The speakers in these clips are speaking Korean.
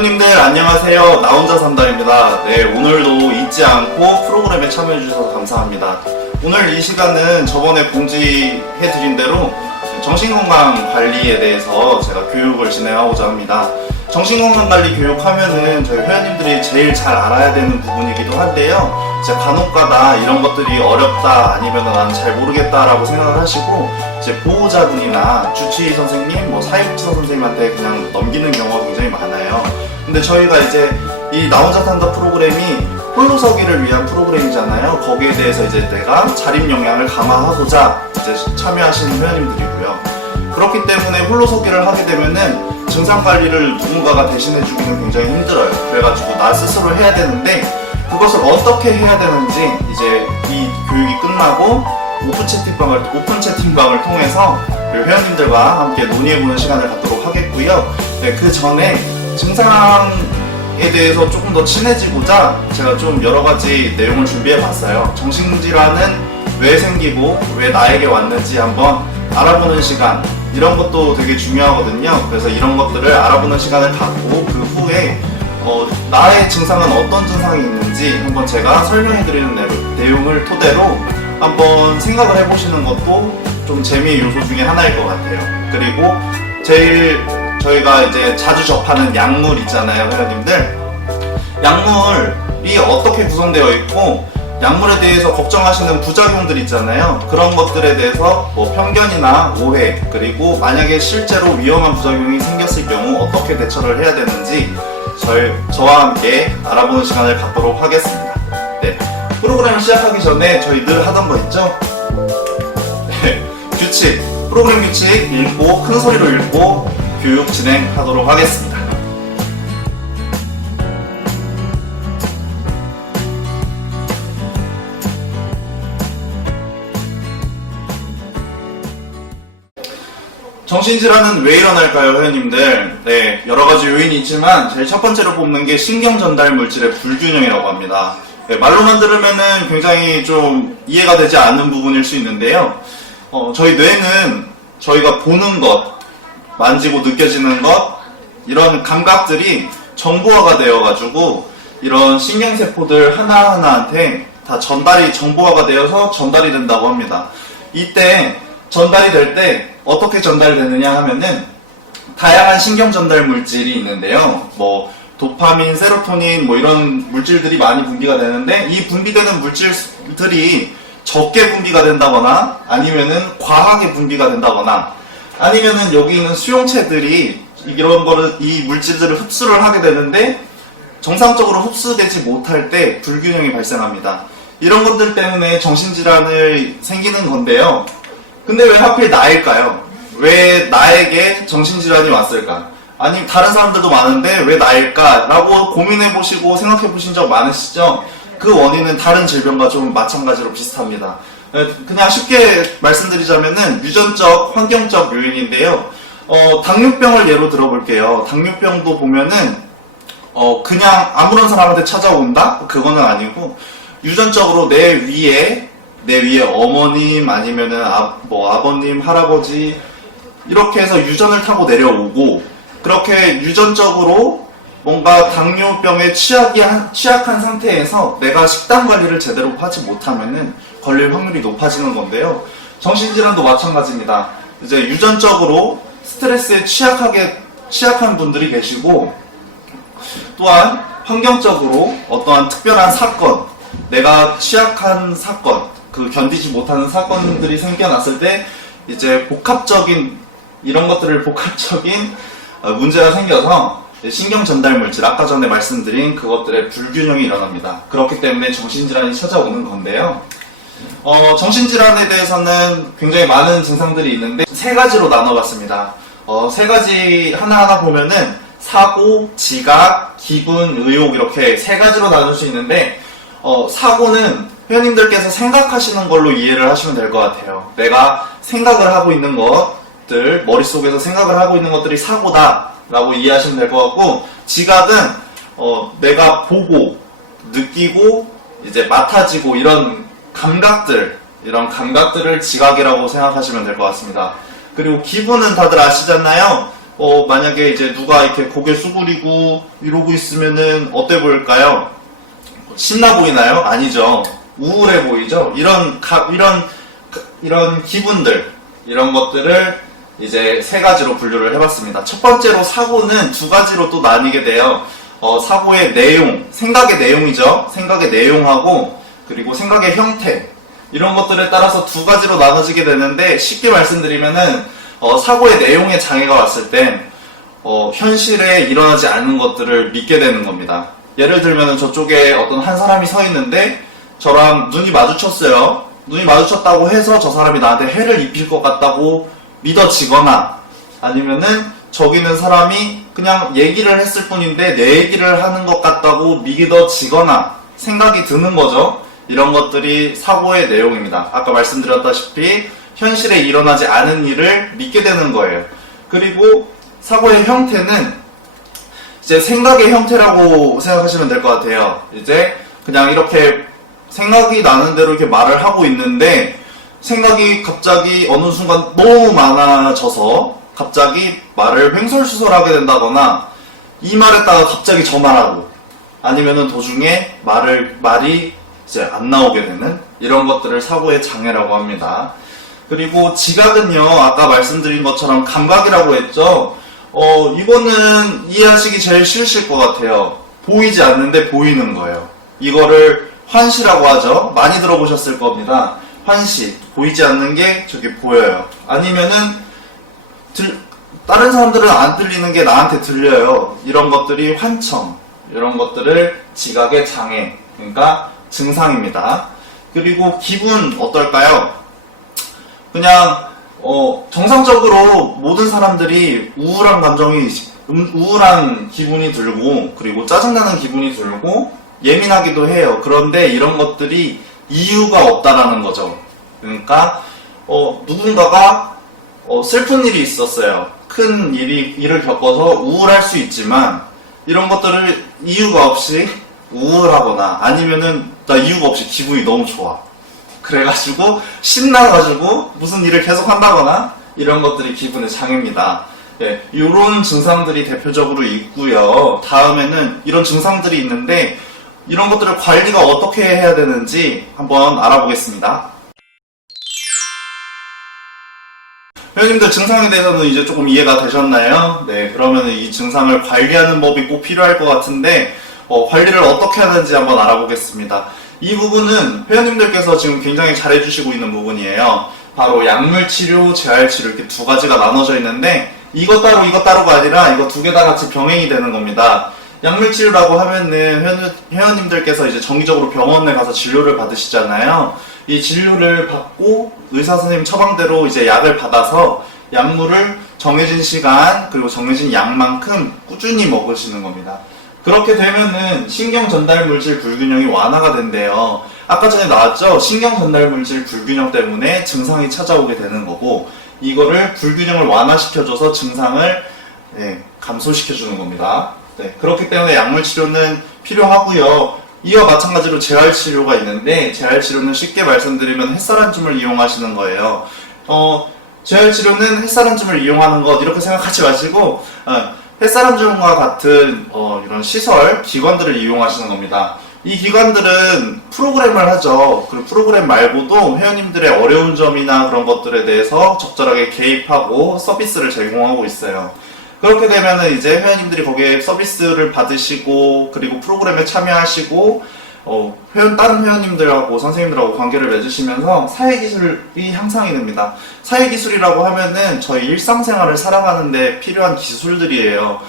회원님들 안녕하세요. 나 혼자 산다입니다. 네, 오늘도 잊지 않고 프로그램에 참여해주셔서 감사합니다. 오늘 이 시간은 저번에 공지해드린 대로 정신건강 관리에 대해서 제가 교육을 진행하고자 합니다. 정신건강관리 교육하면은 저희 회원님들이 제일 잘 알아야 되는 부분이기도 한데요. 이제 간혹가다 이런 것들이 어렵다 아니면 난 잘 모르겠다라고 생각을 하시고 이제 보호자분이나 주치의 선생님, 사회복지사 선생님한테 그냥 넘기는 경우가 굉장히 많아요. 근데 저희가 이제 이 나 혼자 산다 프로그램이 홀로서기를 위한 프로그램이잖아요. 거기에 대해서 이제 내가 자립 역량을 강화하고자 이제 참여하시는 회원님들이고요. 그렇기 때문에 홀로서기를 하게 되면은 증상 관리를 누군가가 대신해주기는 굉장히 힘들어요. 그래가지고 나 스스로 해야 되는데 그것을 어떻게 해야 되는지 이제 이 교육이 끝나고 오픈 채팅방을 통해서 회원님들과 함께 논의해보는 시간을 갖도록 하겠고요. 네, 그 전에 증상에 대해서 조금 더 친해지고자 제가 좀 여러 가지 내용을 준비해봤어요. 정신질환은 왜 생기고 왜 나에게 왔는지 한번 알아보는 시간, 이런 것도 되게 중요하거든요. 그래서 이런 것들을 알아보는 시간을 갖고 그 후에 나의 증상은 어떤 증상이 있는지 한번 제가 설명해드리는 내용을 토대로 한번 생각을 해보시는 것도 좀 재미의 요소 중에 하나일 것 같아요. 그리고 제일 저희가 이제 자주 접하는 약물 있잖아요, 회원님들. 약물이 어떻게 구성되어 있고 약물에 대해서 걱정하시는 부작용들 있잖아요. 그런 것들에 대해서 편견이나 오해, 그리고 만약에 실제로 위험한 부작용이 생겼을 경우 어떻게 대처를 해야 되는지 저와 함께 알아보는 시간을 갖도록 하겠습니다. 네, 프로그램을 시작하기 전에 저희 늘 하던 거 있죠? 네, 규칙, 프로그램 규칙 읽고 큰 소리로 읽고 교육 진행하도록 하겠습니다. 정신질환은 왜 일어날까요, 회원님들? 네, 여러가지 요인이 있지만 제일 첫 번째로 뽑는 게 신경전달 물질의 불균형이라고 합니다. 네, 말로만 들으면은 굉장히 좀 이해가 되지 않는 부분일 수 있는데요. 저희 뇌는 저희가 보는 것, 만지고 느껴지는 것, 이런 감각들이 정보화가 되어가지고 이런 신경세포들 하나하나한테 다 정보화가 되어서 전달이 된다고 합니다. 이때 전달이 될 때 어떻게 전달되느냐 하면은 다양한 신경 전달 물질이 있는데요. 도파민, 세로토닌 이런 물질들이 많이 분비가 되는데 이 분비되는 물질들이 적게 분비가 된다거나 아니면은 과하게 분비가 된다거나 아니면은 여기 있는 수용체들이 이 물질들을 흡수를 하게 되는데 정상적으로 흡수되지 못할 때 불균형이 발생합니다. 이런 것들 때문에 정신질환이 생기는 건데요. 근데 왜 하필 나일까요? 왜 나에게 정신질환이 왔을까? 아니 다른 사람들도 많은데 왜 나일까? 라고 고민해보시고 생각해보신 적 많으시죠? 그 원인은 다른 질병과 좀 마찬가지로 비슷합니다. 그냥 쉽게 말씀드리자면은 유전적, 환경적 요인인데요. 당뇨병을 예로 들어볼게요. 당뇨병도 보면은 그냥 아무런 사람한테 찾아온다? 그거는 아니고 유전적으로 내 위에 어머님 아니면은 아버님, 할아버지 이렇게 해서 유전을 타고 내려오고 그렇게 유전적으로 뭔가 당뇨병에 취약한 상태에서 내가 식단 관리를 제대로 하지 못하면은 걸릴 확률이 높아지는 건데요. 정신질환도 마찬가지입니다. 이제 유전적으로 스트레스에 취약한 분들이 계시고 또한 환경적으로 어떠한 특별한 사건, 내가 취약한 사건, 견디지 못하는 사건들이 생겨났을 때 이제 이런 것들을 복합적인 문제가 생겨서 신경 전달 물질, 아까 전에 말씀드린 그것들의 불균형이 일어납니다. 그렇기 때문에 정신질환이 찾아오는 건데요. 정신질환에 대해서는 굉장히 많은 증상들이 있는데 세 가지로 나눠봤습니다. 세 가지 하나하나 보면은 사고, 지각, 기분, 의욕 이렇게 세 가지로 나눌 수 있는데 사고는 회원님들께서 생각하시는 걸로 이해를 하시면 될 것 같아요. 내가 생각을 하고 있는 것들, 머릿속에서 생각을 하고 있는 것들이 사고다 라고 이해하시면 될 것 같고, 지각은 내가 보고 느끼고 이제 맡아지고 이런 감각들을 지각이라고 생각하시면 될 것 같습니다. 그리고 기분은 다들 아시잖아요. 만약에 이제 누가 이렇게 고개 수그리고 이러고 있으면은 어때 보일까요? 신나 보이나요? 아니죠. 우울해 보이죠? 이런 기분들, 이런 것들을 이제 세 가지로 분류를 해봤습니다. 첫 번째로 사고는 두 가지로 또 나뉘게 돼요. 사고의 내용, 생각의 내용이죠. 생각의 내용하고 그리고 생각의 형태, 이런 것들에 따라서 두 가지로 나눠지게 되는데, 쉽게 말씀드리면은 사고의 내용에 장애가 왔을 때 현실에 일어나지 않는 것들을 믿게 되는 겁니다. 예를 들면은 저쪽에 어떤 한 사람이 서 있는데 저랑 눈이 마주쳤어요. 눈이 마주쳤다고 해서 저 사람이 나한테 해를 입힐 것 같다고 믿어지거나, 아니면은 저기 있는 사람이 그냥 얘기를 했을 뿐인데 내 얘기를 하는 것 같다고 믿어지거나 생각이 드는 거죠. 이런 것들이 사고의 내용입니다. 아까 말씀드렸다시피 현실에 일어나지 않은 일을 믿게 되는 거예요. 그리고 사고의 형태는 이제 생각의 형태라고 생각하시면 될 것 같아요. 이제 그냥 이렇게 생각이 나는 대로 이렇게 말을 하고 있는데, 생각이 갑자기 어느 순간 너무 많아져서 갑자기 말을 횡설수설하게 된다거나, 이 말했다가 갑자기 저 말하고, 아니면은 도중에 말이 이제 안 나오게 되는 이런 것들을 사고의 장애라고 합니다. 그리고 지각은요, 아까 말씀드린 것처럼 감각이라고 했죠. 이거는 이해하시기 제일 쉬우실 것 같아요. 보이지 않는데 보이는 거예요. 이거를 환시라고 하죠. 많이 들어보셨을 겁니다. 환시, 보이지 않는 게 저기 보여요. 아니면은 다른 사람들은 안 들리는 게 나한테 들려요. 이런 것들이 환청, 이런 것들을 지각의 장애, 그러니까 증상입니다. 그리고 기분 어떨까요? 그냥 정상적으로 모든 사람들이 우울한 기분이 들고, 그리고 짜증나는 기분이 들고 예민하기도 해요. 그런데 이런 것들이 이유가 없다라는 거죠. 그러니까 누군가가 슬픈 일이 있었어요. 큰 일을 겪어서 우울할 수 있지만, 이런 것들을 이유가 없이 우울하거나, 아니면은 나 이유가 없이 기분이 너무 좋아, 그래가지고 신나가지고 무슨 일을 계속 한다거나, 이런 것들이 기분의 장애입니다. 네, 이런 증상들이 대표적으로 있고요. 다음에는 이런 증상들이 있는데, 이런 것들을 관리가 어떻게 해야 되는지 한번 알아보겠습니다. 회원님들, 증상에 대해서는 이제 조금 이해가 되셨나요? 네, 그러면 이 증상을 관리하는 법이 꼭 필요할 것 같은데, 관리를 어떻게 하는지 한번 알아보겠습니다. 이 부분은 회원님들께서 지금 굉장히 잘해주시고 있는 부분이에요. 바로 약물치료, 재활치료, 이렇게 두 가지가 나눠져 있는데, 이것 따로가 아니라 이거 두 개 다 같이 병행이 되는 겁니다. 약물치료라고 하면은 회원님들께서 이제 정기적으로 병원에 가서 진료를 받으시잖아요. 이 진료를 받고 의사 선생님 처방대로 이제 약을 받아서 약물을 정해진 시간, 그리고 정해진 양만큼 꾸준히 먹으시는 겁니다. 그렇게 되면은 신경 전달 물질 불균형이 완화가 된대요. 아까 전에 나왔죠? 신경 전달 물질 불균형 때문에 증상이 찾아오게 되는 거고, 이거를 불균형을 완화시켜줘서 증상을 감소시켜주는 겁니다. 네, 그렇기 때문에 약물 치료는 필요하고요. 이와 마찬가지로 재활치료가 있는데, 재활치료는 쉽게 말씀드리면 햇살안줌을 이용하시는 거예요. 재활치료는 햇살안줌을 이용하는 것, 이렇게 생각하지 마시고 햇살안줌과 같은 이런 시설, 기관들을 이용하시는 겁니다. 이 기관들은 프로그램을 하죠. 그 프로그램 말고도 회원님들의 어려운 점이나 그런 것들에 대해서 적절하게 개입하고 서비스를 제공하고 있어요. 그렇게 되면은 이제 회원님들이 거기에 서비스를 받으시고, 그리고 프로그램에 참여하시고, 다른 회원님들하고 선생님들하고 관계를 맺으시면서 사회기술이 향상이 됩니다. 사회기술이라고 하면은 저희 일상생활을 살아가는데 필요한 기술들이에요.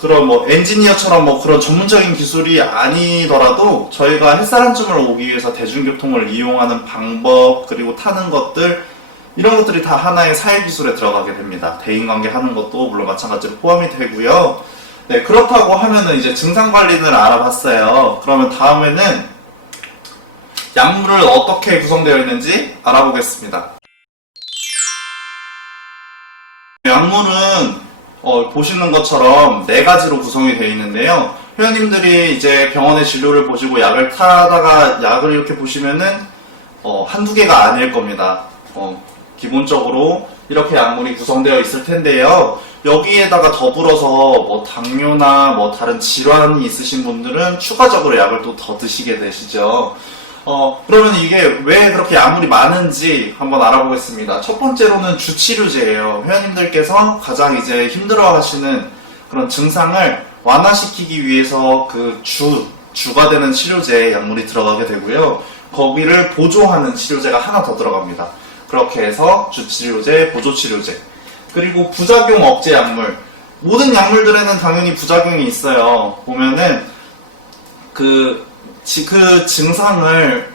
그런 엔지니어처럼 그런 전문적인 기술이 아니더라도 저희가 햇살안줌을 오기 위해서 대중교통을 이용하는 방법, 그리고 타는 것들, 이런 것들이 다 하나의 사회기술에 들어가게 됩니다. 대인관계 하는 것도 물론 마찬가지로 포함이 되고요. 네, 그렇다고 하면은 이제 증상관리를 알아봤어요. 그러면 다음에는 약물을 어떻게 구성되어 있는지 알아보겠습니다. 약물은 보시는 것처럼 네 가지로 구성이 되어 있는데요. 회원님들이 이제 병원에 진료를 보시고 약을 타다가 약을 이렇게 보시면은 한두 개가 아닐 겁니다. 기본적으로 이렇게 약물이 구성되어 있을 텐데요. 여기에다가 더불어서 뭐 당뇨나 뭐 다른 질환이 있으신 분들은 추가적으로 약을 또 더 드시게 되시죠. 그러면 이게 왜 그렇게 약물이 많은지 한번 알아보겠습니다. 첫 번째로는 주치료제예요. 회원님들께서 가장 이제 힘들어 하시는 그런 증상을 완화시키기 위해서 그 주가 되는 치료제에 약물이 들어가게 되고요. 거기를 보조하는 치료제가 하나 더 들어갑니다. 그렇게 해서 주치료제, 보조치료제. 그리고 부작용 억제 약물. 모든 약물들에는 당연히 부작용이 있어요. 보면은 그 증상을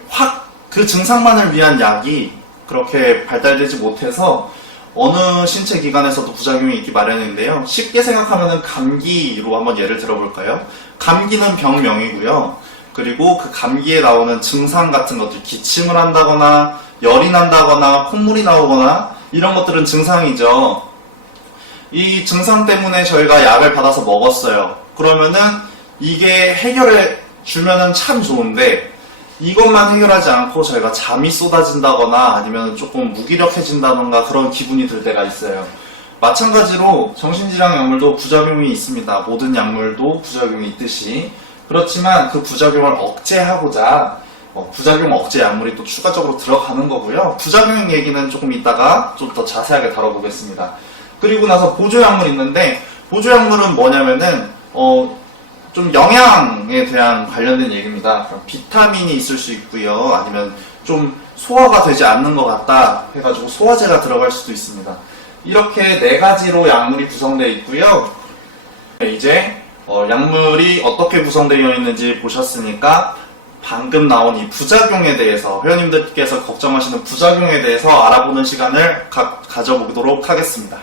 그 증상만을 위한 약이 그렇게 발달되지 못해서 어느 신체 기관에서도 부작용이 있기 마련인데요. 쉽게 생각하면은 감기로 한번 예를 들어볼까요? 감기는 병명이고요. 그리고 그 감기에 나오는 증상 같은 것들, 기침을 한다거나 열이 난다거나 콧물이 나오거나 이런 것들은 증상이죠. 이 증상 때문에 저희가 약을 받아서 먹었어요. 그러면은 이게 해결해 주면은 참 좋은데 이것만 해결하지 않고 저희가 잠이 쏟아진다거나 아니면 조금 무기력해진다던가 그런 기분이 들 때가 있어요. 마찬가지로 정신질환 약물도 부작용이 있습니다. 모든 약물도 부작용이 있듯이. 그렇지만 그 부작용을 억제하고자 부작용 억제 약물이 또 추가적으로 들어가는 거고요. 부작용 얘기는 조금 이따가 좀 더 자세하게 다뤄보겠습니다. 그리고 나서 보조약물이 있는데 보조약물은 뭐냐면은 좀 영양에 대한 관련된 얘기입니다. 비타민이 있을 수 있고요. 아니면 좀 소화가 되지 않는 것 같다 해가지고 소화제가 들어갈 수도 있습니다. 이렇게 4가지로 약물이 구성되어 있고요. 이제 약물이 어떻게 구성되어 있는지 보셨으니까 방금 나온 이 부작용에 대해서 회원님들께서 걱정하시는 부작용에 대해서 알아보는 시간을 가져보도록 하겠습니다.